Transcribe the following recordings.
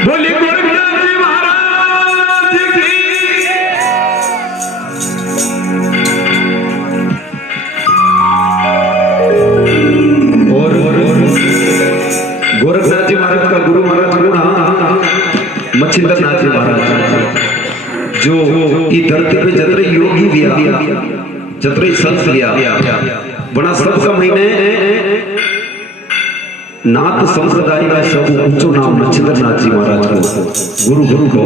बोली गोरखनाथ जी महाराज की। और गोरखनाथ जी महाराज का गुरु महाराज गुणा मच्छिंद्रनाथ जी महाराज, जो की धरती पे जतरे योगी व्या जतरे संत व्या बड़ा सबका महीने नाथ संप्रदाय का सब ऊंचो नाम मच्छिंद्रनाथ जी महाराज को गुरु गुरु को।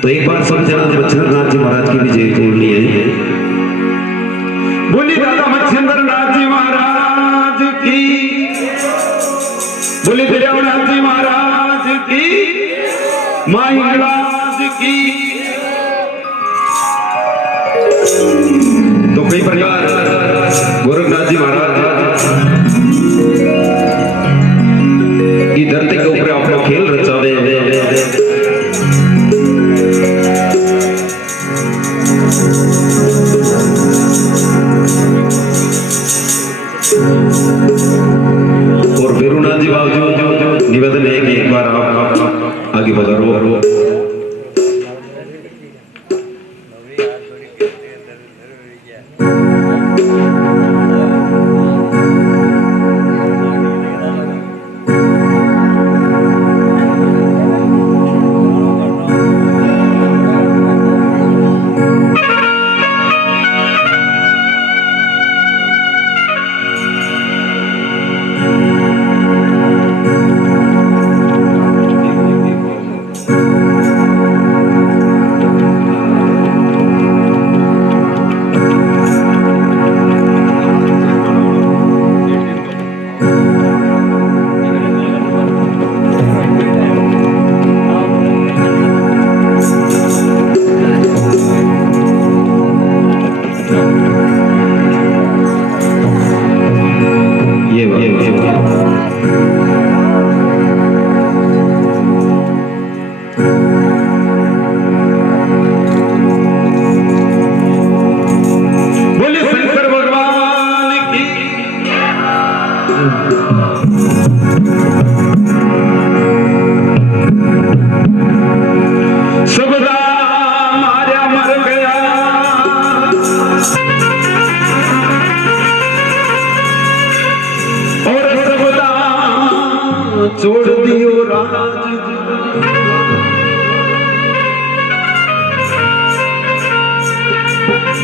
तो एक बार सब जना मच्छिंद्रनाथ जी महाराज की भी जय बोलनी है। बोली दादा मच्छिंद्रनाथ जी महाराज की, बोली देवनाथ जी महाराज की, माँ हिंगलाज की। तो कई प्रकार गोरखनाथ जी महाराज की धरती के ऊपर आप लोग खेल रचावे। और बेरुनाथ जी बाबू निवेदन है कि एक बार आप आगे बढ़ो। छोड़ दियो राज,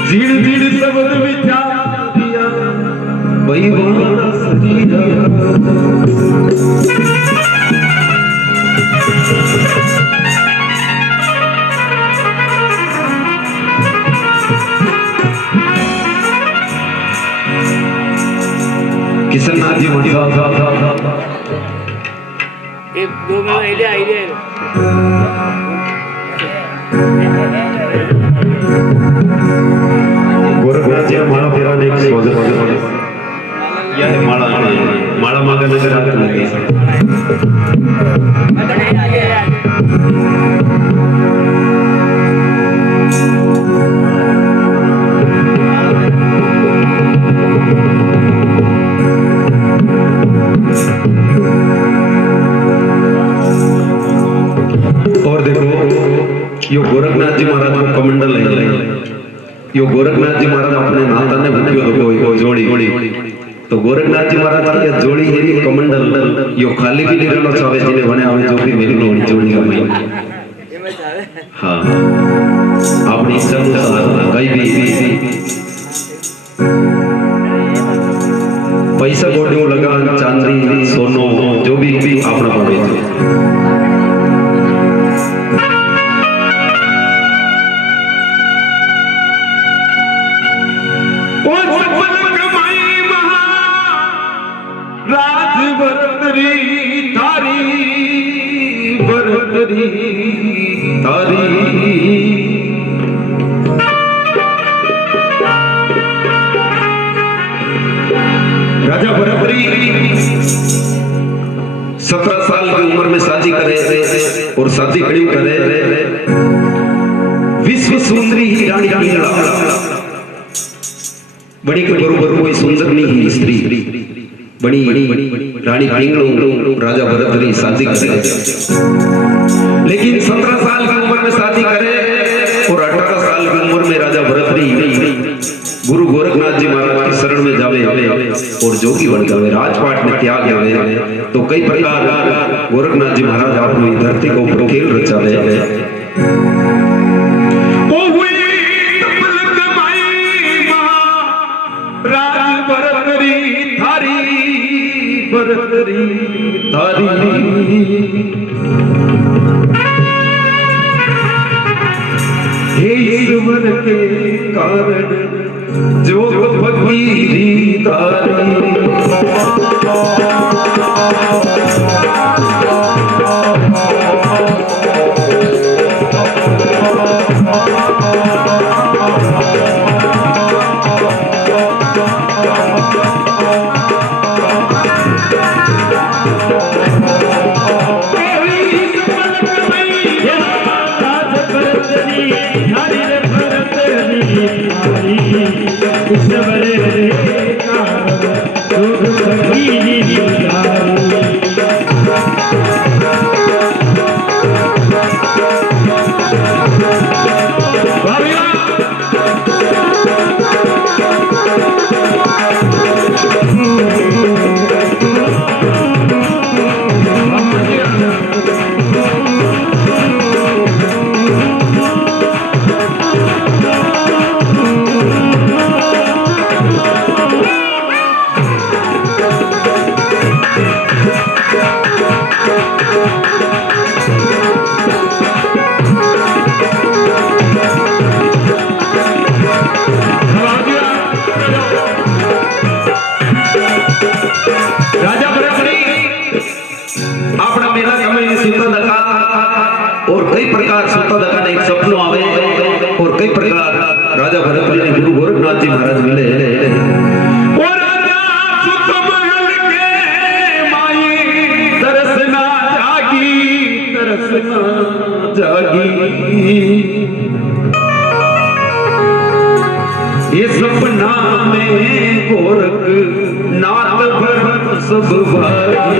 झीड़ झीड़ शब्द विचार दिया वही वाला सजीरा। किशननाथ जी महाराज एक दो में आइडिया गोरखनाथ जी माला फेराने एक सोच यह माला माला मांगा नजर आता है। और देखो यो गोरखनाथ जी महाराज को कमंडल है, यो गोरखनाथ जी महाराज अपने नाता ने भूख्यो तो कोई जोड़ी। तो गोरखनाथ जी महाराज की जोड़ी है कमंडल, यो खाली भी नहीं रहना चाहे जिन्हें बने आवे जो भी मेरी जोड़ी का भाई। हाँ अपनी इच्छा अनुसार कहीं भी पैसा गोटियों लगा चांदी सोनो जो भी अपना पड़े। राजा भरतरी 17 साल की उम्र में शादी करे और शादी खड़ी करे विश्व सुंदरी ही रानी हिंगला बड़ी के बरोबर कोई सुंदर नहीं ही स्त्री बड़ी रानी पिंगलो राजा भरत री शादी करे, लेकिन 17 साल की उम्र में शादी करे और 18 साल की उम्र में राजा भरत री गुरु गोरखनाथ जी महाराज की शरण में जावे और जोगी बन जावे, राजपाट में त्याग जावे। तो कई प्रकार गोरखनाथ जी महाराज आपको धरती को ऊपर खेल रचावे। हे ईश्वर के कारण जोग फकीरी तारी, और कई प्रकार सुता दका ने एक सपनो आवे और कई प्रकार राजा भरत जी ने गुरु गोरखनाथ जी महाराज मिले। और राजा सुत महल के माई तरसना जागी ये सपना में गोरख नाथ भर सब भागी,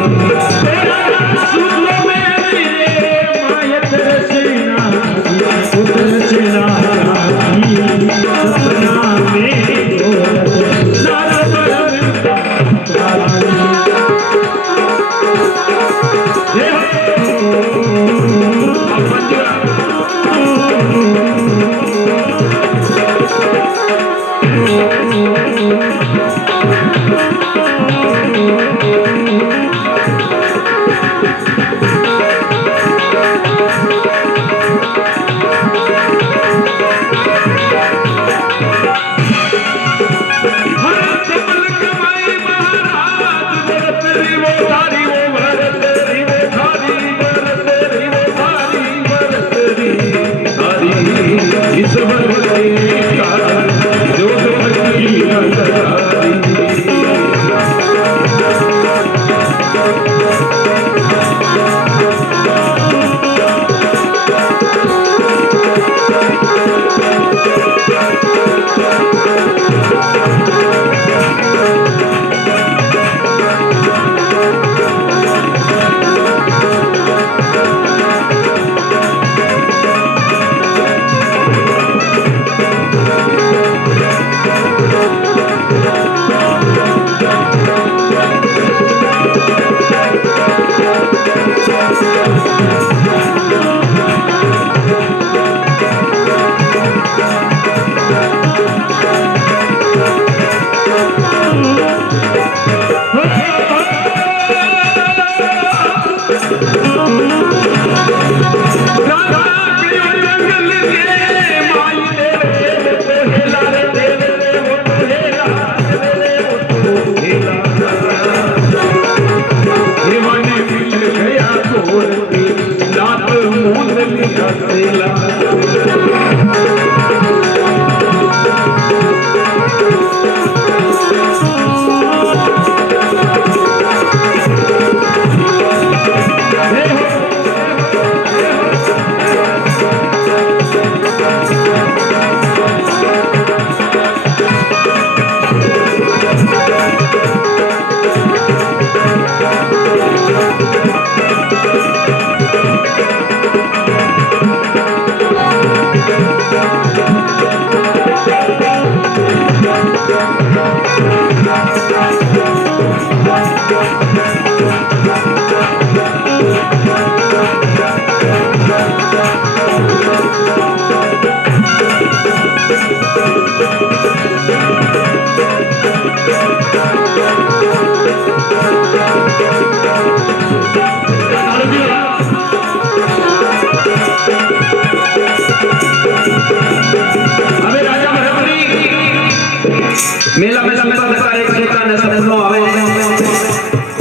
मेला में सुता था एक नेता ने सपनों आवे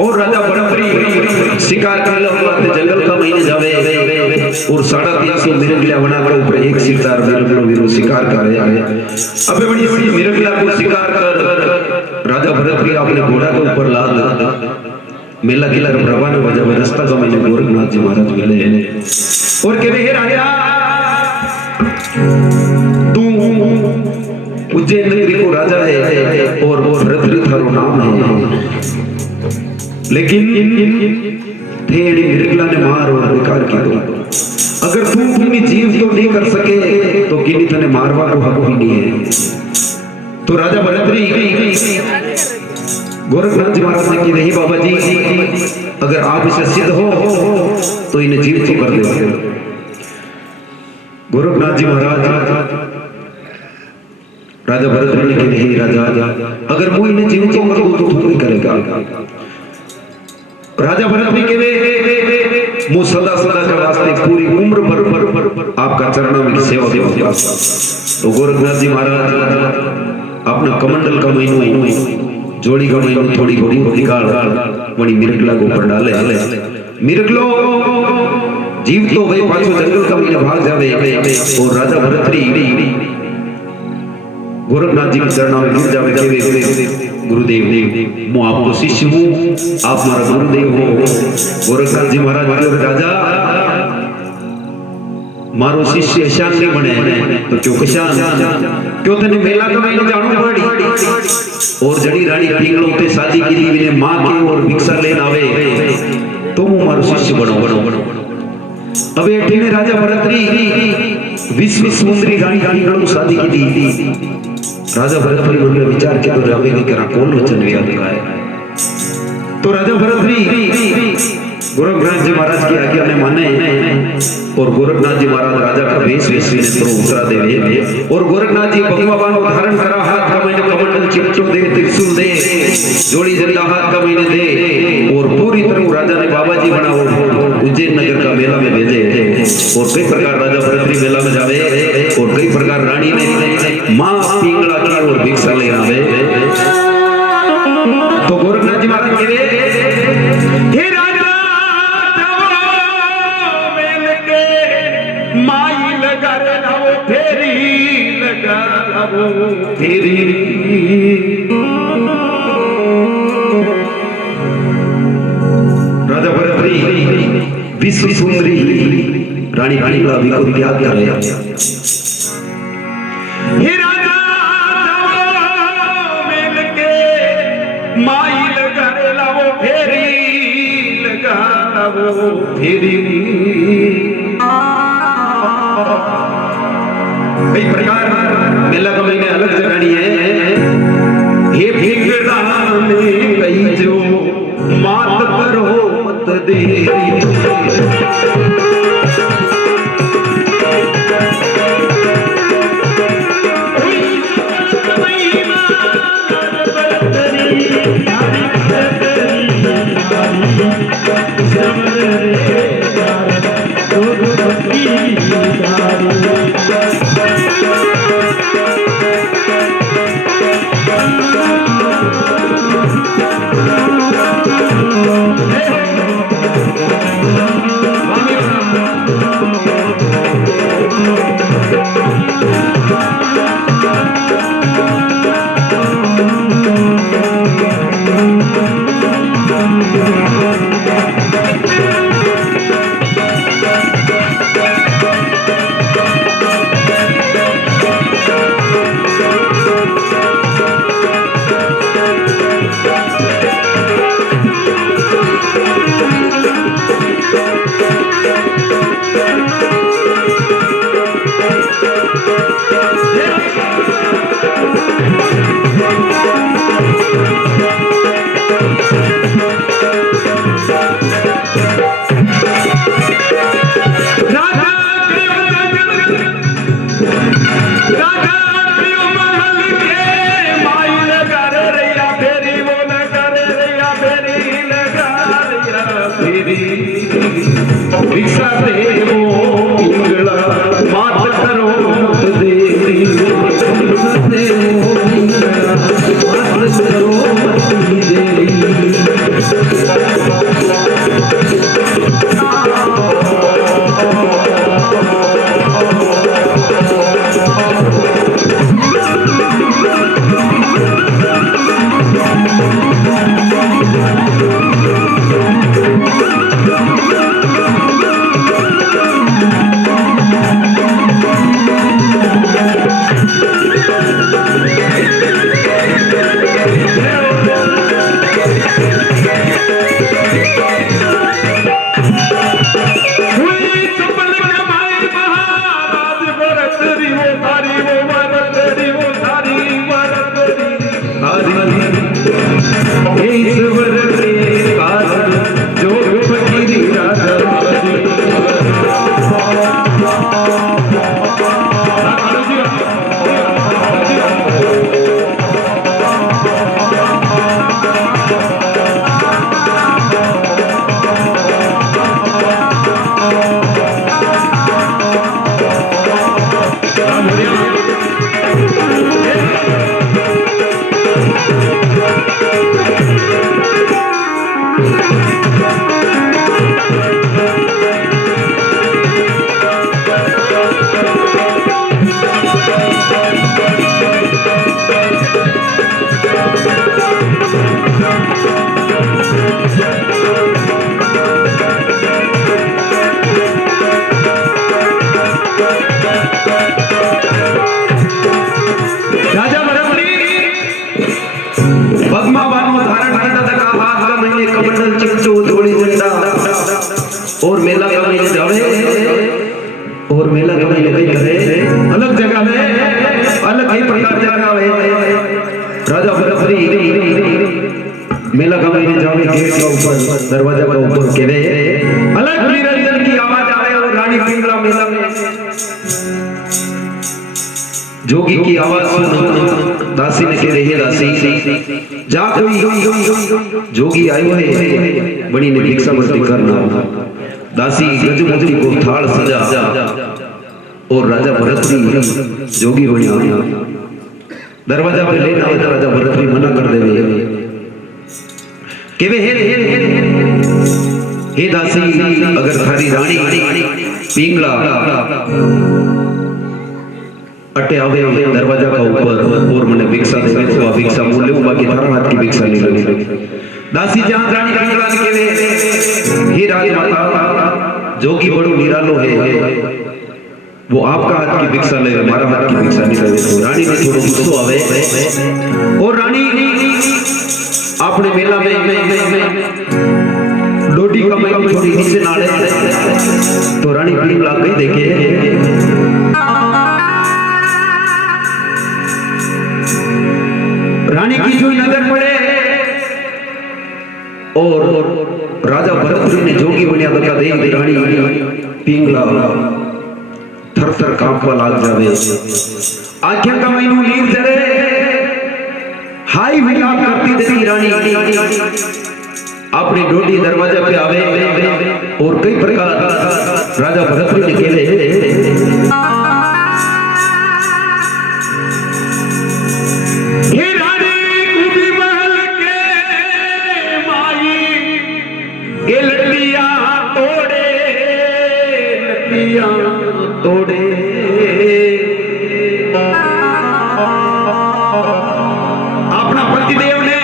और राजा भरतरी शिकार करने हुआ जंगल का महीने जावे और 350 मिरगला बनाकर ऊपर एक सिरदार मिरगलो शिकार करे अबे बड़ी सी मिरगला को शिकार कर राजा भरतरी अपने घोड़ा के ऊपर लाद मेला किला रवाना हो जावे रास्ता का महीने गोरखनाथ जी महाराज मिले और कहते हे राजा तू उज्जैन नगरी को राजा है और वो भरतरी थारो नाम है लेकिन थेड़ी मिरगला ने मार और बेकार की दो अगर तू किन्हीं जीव को नहीं कर सके तो किन्हीं तने मारवा को हक भी नहीं है तो राजा भरतरी गोरखनाथ जी महाराज ने की नहीं बाबा जी अगर आप इसे सिद्ध हो तो इन्हें जीव तो कर दे गोरखनाथ जी महाराज राजा भरतरी ने की नहीं राजा अगर वो इन्हें जीव तो कर दो तो तू नहीं करेगा राजा भरतरी के वे मु सदा सदा के वास्ते पूरी उम्र भर आपका चरणों में सेवा देगा तो गोरखनाथ जी महाराज अपना कमंडल का महीनों जोड़ी का महीनों थोड़ी थोड़ी निकाल बड़ी मिरगला को ऊपर डाले मिरगलो जीव तो गए पांचों जंगल का महीना भाग जावे और राजा भरतरी गोरखनाथ जी के चरणों में गिर जावे के गुरुदेव मैं आपको शिष्य हूँ आप हमारा गुरुदेव हो गोरखनाथ जी महाराज बोले राजा मारो शिष्य शान नहीं बने तो क्यों कशान क्यों तने मेला का महीना जानू पड़ी और जड़ी रानी पिंगलों ते शादी की दी ने मां के और भिक्षा लेन आवे तो मैं मारो शिष्य बनो अब एठी ने राजा भरतरी विश्व सुंदरी रानी पिंगलों शादी की दी राजा भरतरी ने विचार किया तो रवे करा कौन वचन याद कराए तो राजा भरतरी गोरखनाथ जी महाराज की आज्ञा ने माने और गोरखनाथ जी महाराज राजा का वेश ने तो उतरा दे और गोरखनाथ जी भगवान को धारण करा हाथ का महीने कमंडल चिपचो दे त्रिशूल दे जोड़ी झंडा हाथ का महीने दे और पूरी तरह राजा ने बाबा जी बना उज्जैन नगर का मेला में भेजे और कई प्रकार राजा भरतरी मेला में जावे और कई प्रकार रानी ने मां पिंगला की और भिक्षा ले आवे तो गोरखनाथ जी महाराज कहे हे राजा मेल के माई लगा रे लाओ फेरी लगा लाओ फेरी राजा भरतरी विश्व सुंदरी रानी पिंगला भी को त्याग कर रहे हे राजा मेल के माई लगा रे लाओ फेरी लगा लाओ फेरी कई प्रकार मेला का महीने अलग जगानी है हे भिंगड़ा में कई जो मात करो मत देरी मेला का महीने जावे और मेला का महीने कहीं करे अलग जगह में अलग ही प्रकार जगह है राजा भरतरी मेला का महीने जावे गेट का ऊपर दरवाजा का ऊपर केवे अलग निरंजन की आवाज आवे और रानी पिंगला मेला में जोगी की आवाज सुन दासी ने कह रही है दासी जा कोई जोगी आयो है बड़ी ने भिक्षा मस्ती करना दासी गजमुखी को थाल सजा और राजा भरतरी जोगी बनी दरवाजा पे लेना है तो राजा भरतरी मना कर देवे के वे हे दासी अगर थारी रानी पिंगला अटे आवे दरवाजा का ऊपर और मने भिक्षा देवे तो भिक्षा मूल्य बाकी थारा हाथ की भिक्षा नहीं लगी दासी जहां रानी पिंगला ने केवे हे राजमाता जोगी बड़ो निरालो है वो आपका हाथ की भिक्षा ले हमारा हाथ की भिक्षा नहीं ले तो रानी ने थोड़ा गुस्सा आवे और रानी अपने मेला में डोडी कमाई की थोड़ी नीचे नाले तो रानी पिंगला गई देखे रानी की जो नजर पड़े और राजा भरतरी ने जोगी बनिया बता दे रानी पिंगला थर थर कांपवा लाग जावे आंखें का मैनू नीर जरे हाई विलाप करती देती रानी अपनी डोडी दरवाजे पे आवे और कई प्रकार राजा भरतरी ने केले तोड़े अपना पतिदेव ने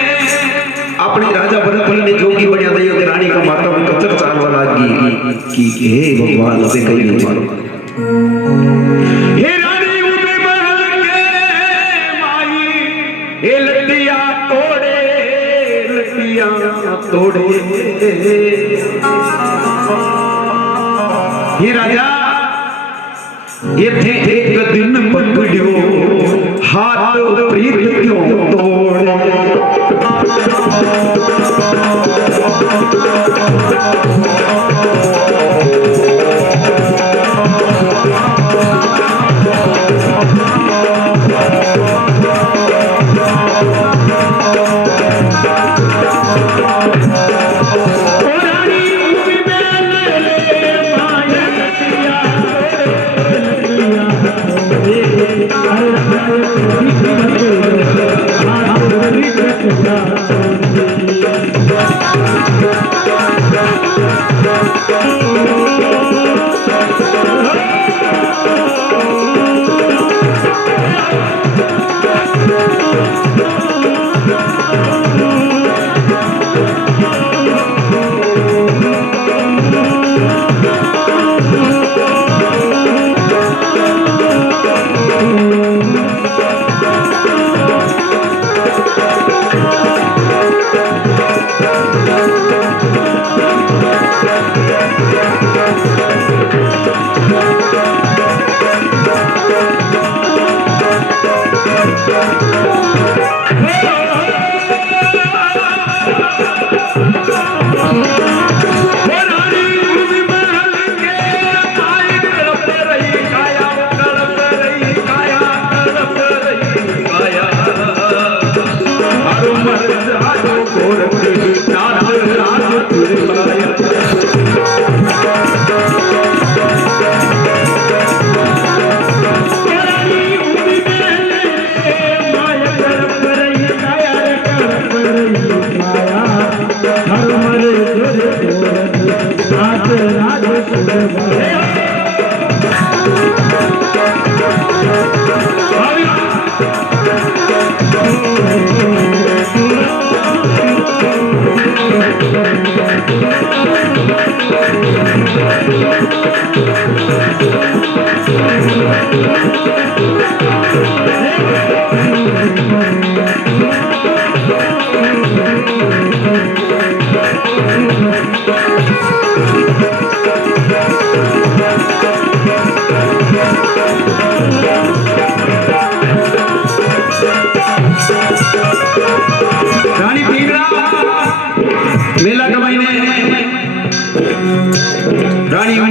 अपनी राजा भरतरी ने जोगी बनिया दई रानी का माता में कचर चालवा लागी कि हे भगवान अबे कहीं नहीं मारो हे रानी उबे महल के माई हे लटिया तोड़े हे राजा ये थे एक दिन पकड़ियो हाथ प्रीत क्यों तोड़े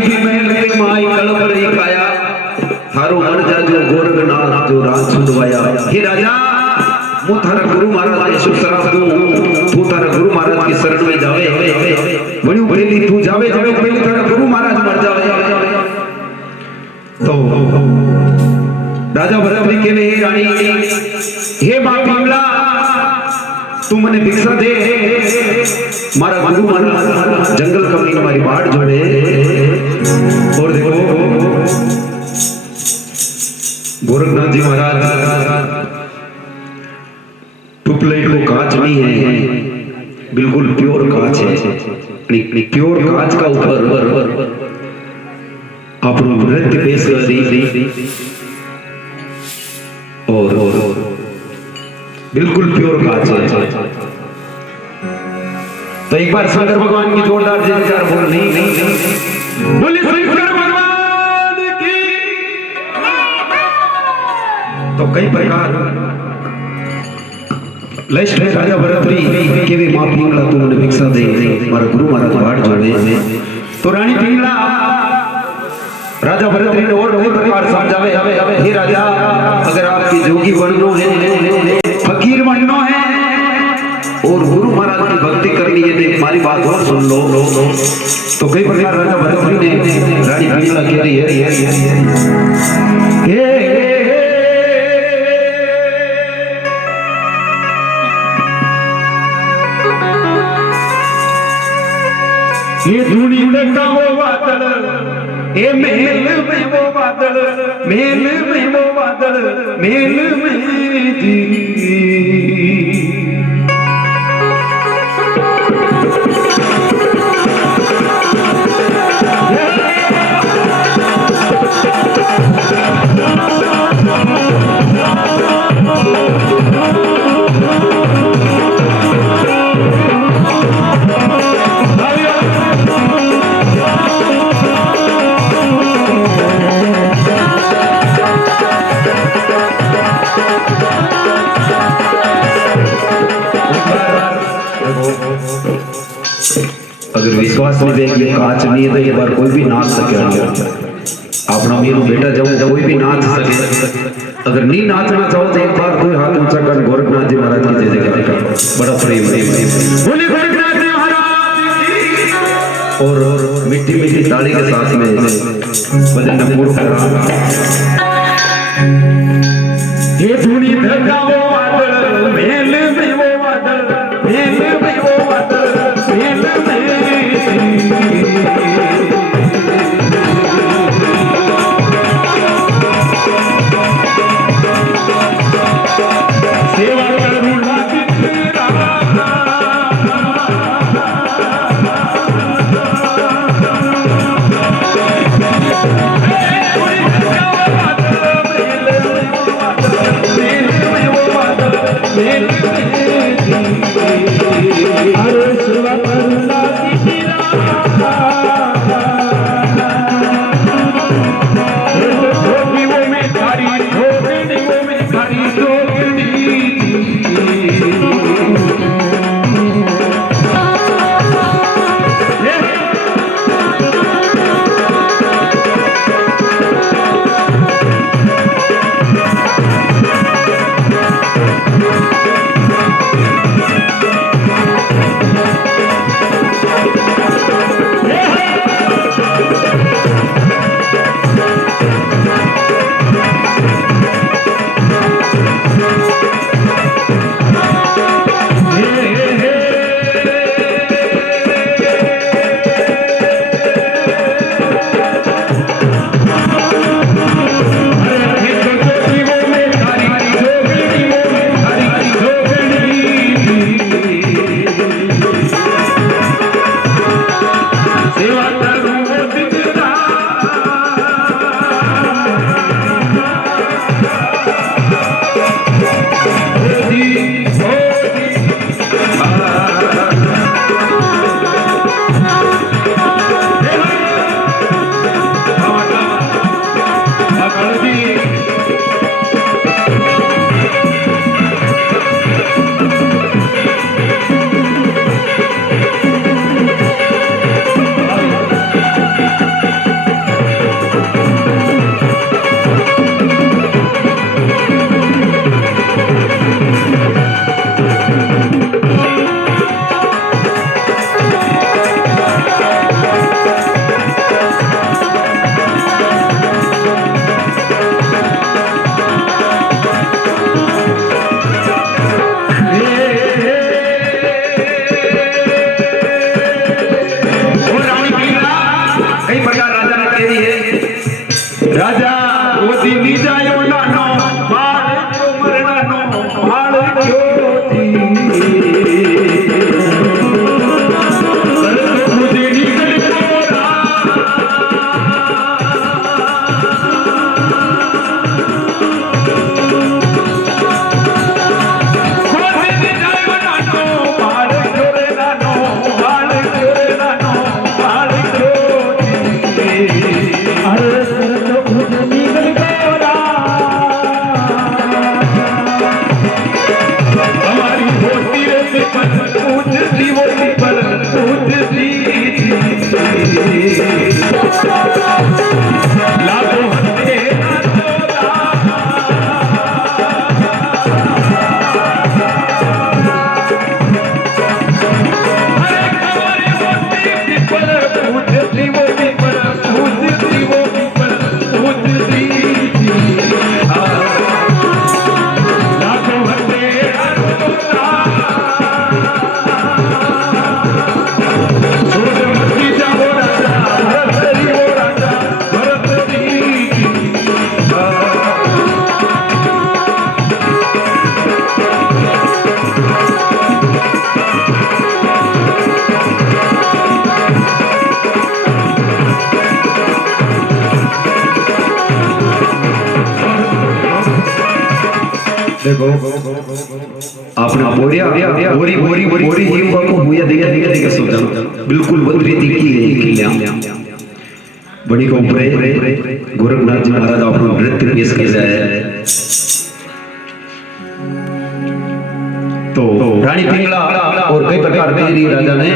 भी महल के माई कलप रही काया थारो मर जा जो गोरखनाथ जो राज सुधवाया हे राजा मु थारा गुरु महाराज ने शुभ श्राप दूं तू थारा गुरु महाराज की शरण में जावे वणी पहली तू जावे पहली थारा गुरु महाराज मर जावे तो राजा भरतरी केले हे रानी हे मां भीमला तू मने भिक्षा दे मारा गुरु महाराज जंगल कमी हमारी बाट जोड़े और देखो गोरखनाथ जी महाराज ट्यूबलाइट को कांच नहीं है बिल्कुल प्योर कांच है प्योर कांच का ऊपर आप नृत्य पेश कर और बिल्कुल प्योर कांच है तो एक बार शंकर भगवान की जोरदार जयकार बोलनी बोले शंकर भगवान की तो कई प्रकार लस्ट में राजा भरतरी के वे मां पिंगला तुमने भिक्षा दे मारा गुरु महाराज बाट जोड़े तो रानी पिंगला राजा भरतरी ने और कई प्रकार समझावे हे राजा अगर आपकी जोगी बननो है फकीर बननो है और गुरु महाराज की भक्ति करनी है तो हमारी बात और सुन लो तो कई प्रकार राजा भरतरी ने रानी पिंगला कह रही है ये धूनी का वो बादल ये मेल में वो बादल मेल में वो बादल मेल में जी अगर विश्वास नहीं देगी कांच नहीं है तो ये बार कोई भी नाच सके अपना मेरू बेटा जाऊं कोई भी नाच सके अगर नहीं नाचना चाहो तो एक बार कोई हाथ ऊंचा कर गोरखनाथ जी महाराज की जय जयकार कर बड़ा प्रेम बोले गोरखनाथ जी महाराज और मिट्टी मिट्टी ताली के साथ में भजन में पूर्ण कर ये धूनी धरका वो बादल मेल में वो बादल मेल में वो बादल मेल में सेवा करूंगा तेरा कई प्रकार राजा ने कही है राजा रोजी नी जायो नानो मार क्यों मरना नो मार क्यों देखो आपने बोरी ही को हुआ दिया सोचा बिल्कुल बदरी दिखी है किल्या बड़ी को ऊपर गोरखनाथ जी महाराज अपना नृत्य पेश कर रहे हैं तो रानी पिंगला और कई प्रकार के राजा ने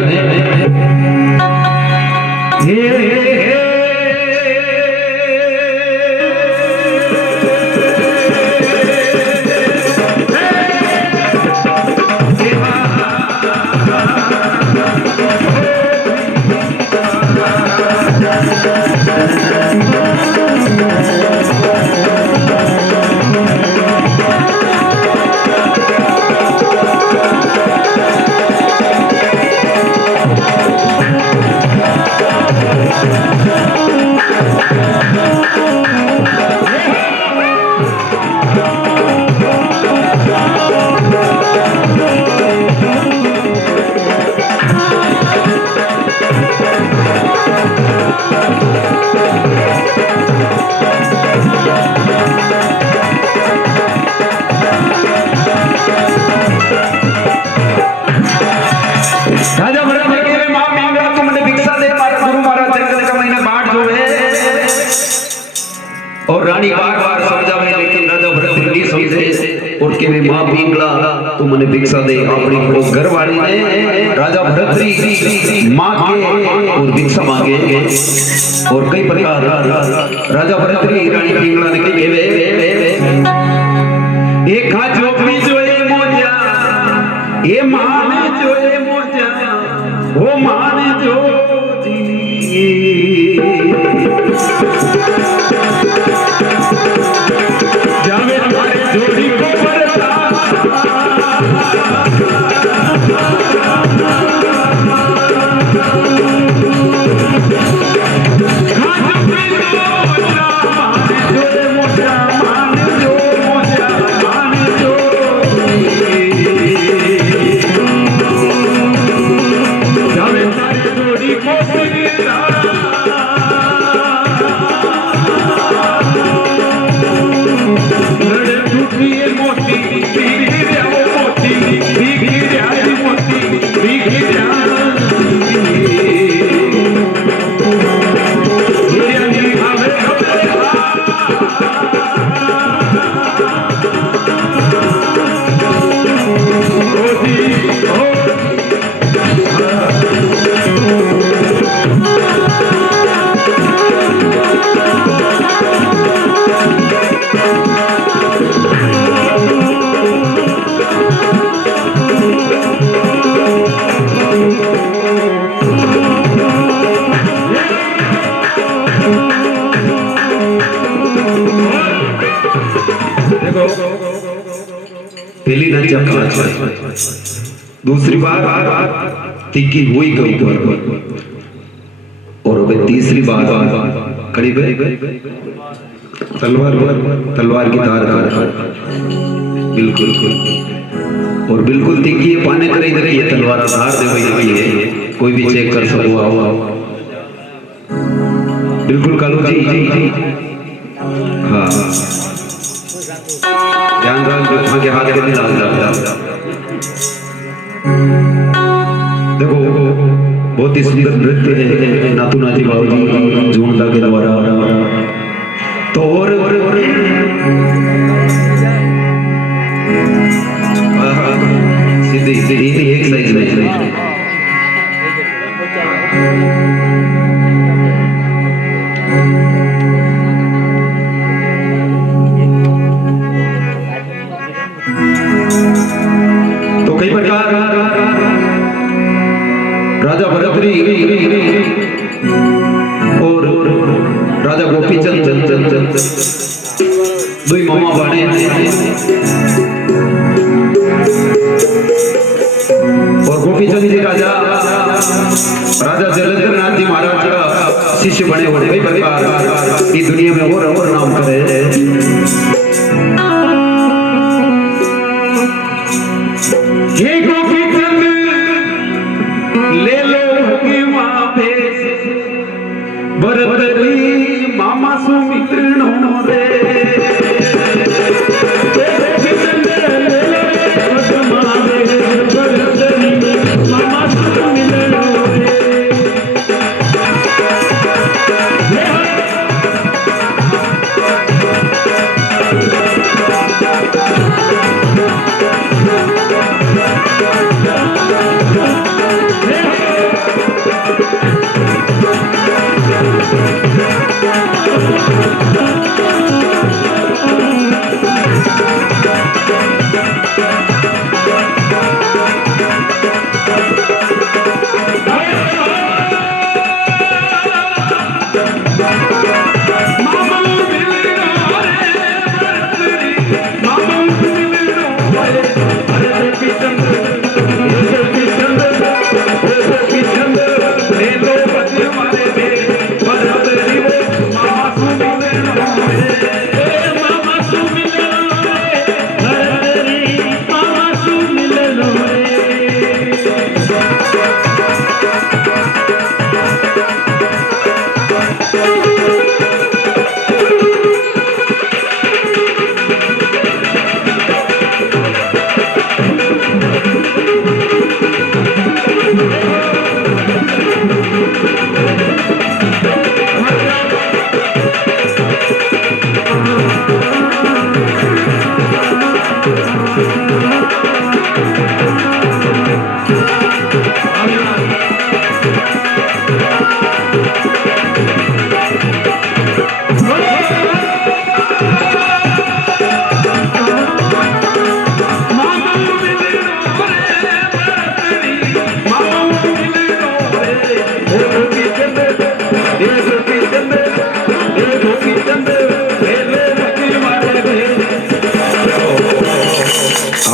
और रानी बार-बार समझावे लेकिन राजा भरत नहीं समझे और के मां पिंगला तू मने भिक्षा दे अपनी को घर वाली ने राजा भरत मां के और भिक्षा मांगे और कई प्रकार राजा भरत रानी पिंगला ने कहे वे एक खा जोपड़ी जोए मोजा ए माने जोए मोजा ओ माने जो जावे हमारे जोड़ी को बरसा पहली नजर दूसरी बार तिक्की हुई के ऊपर और भाई तीसरी बात खड़ी तलवार की धार बिल्कुल और बिल्कुल तिखी है पाने करे इधर ये तलवार धार दे भाई है कोई भी चेक कर सको आओ बिल्कुल कालू जी हाँ ध्यान रख के हाथ के देखो बहुत ही सुंदर नृत्य है नातू नाजी बाबू जी झूमता के द्वारा तो और सीधी सीधी एक साइज में तो कई प्रकार राजा भरतरी और राजा गोपीचंद दुई मामा बने और गोपीचंद जी राजा जलेंद्र नाथ जी महाराज का शिष्य बने हुए कई प्रकार इस दुनिया में और नाम करे हे गोपीचंद ले लो भरतरी मामा सु मित्रणो रे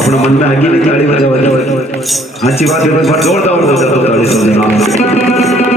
अपना मन में आगे नहीं ताली बजाओ अच्छी बात है पर जोरदार हो जाता ताली समझना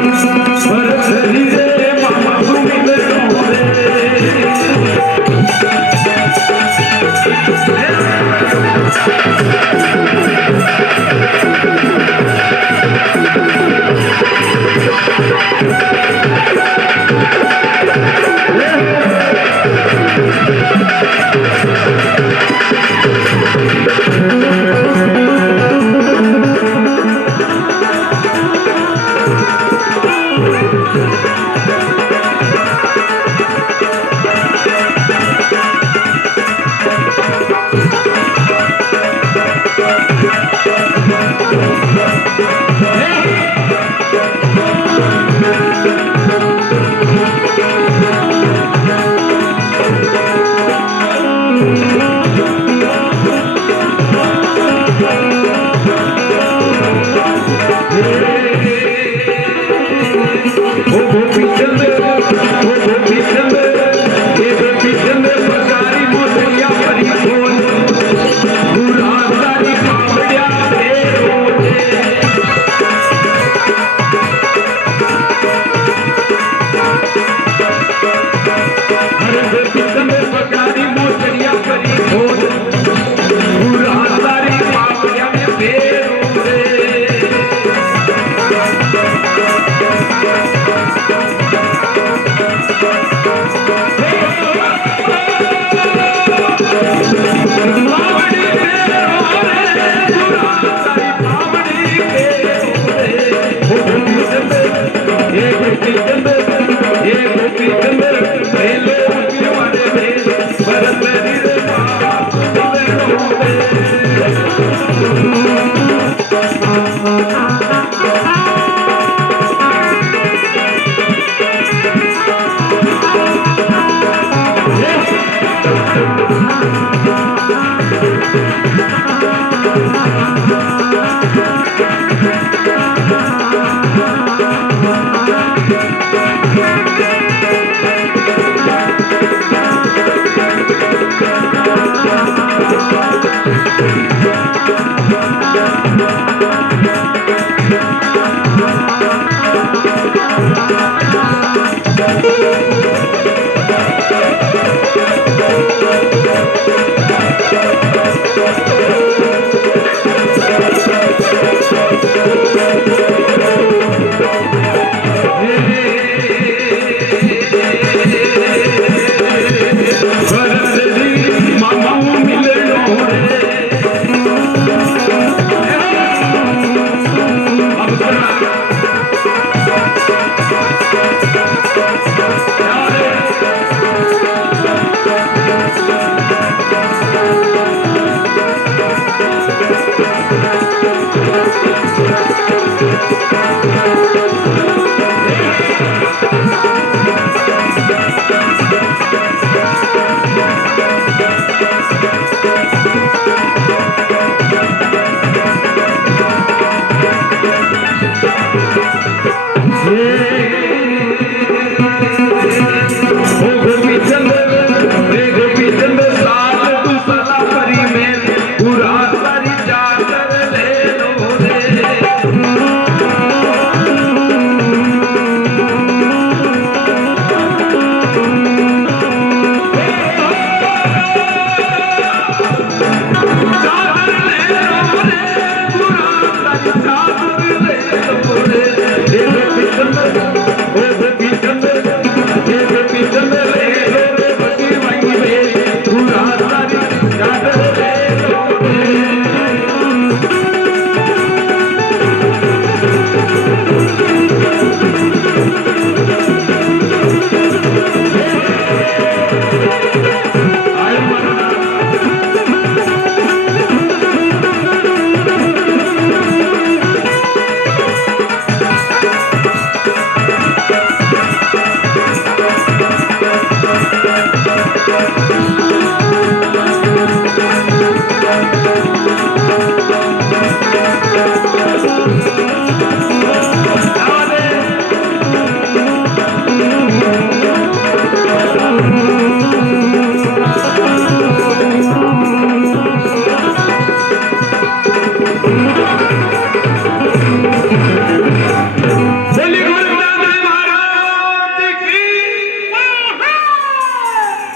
अरे गोपी चंद पगारी मोचरिया करी खोज पूरा तारी पावड़िया में फेरू रे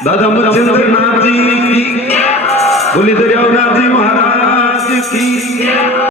दादा मुचंद्र नाथ जी की, बोली दरियानाथ जी महाराज की।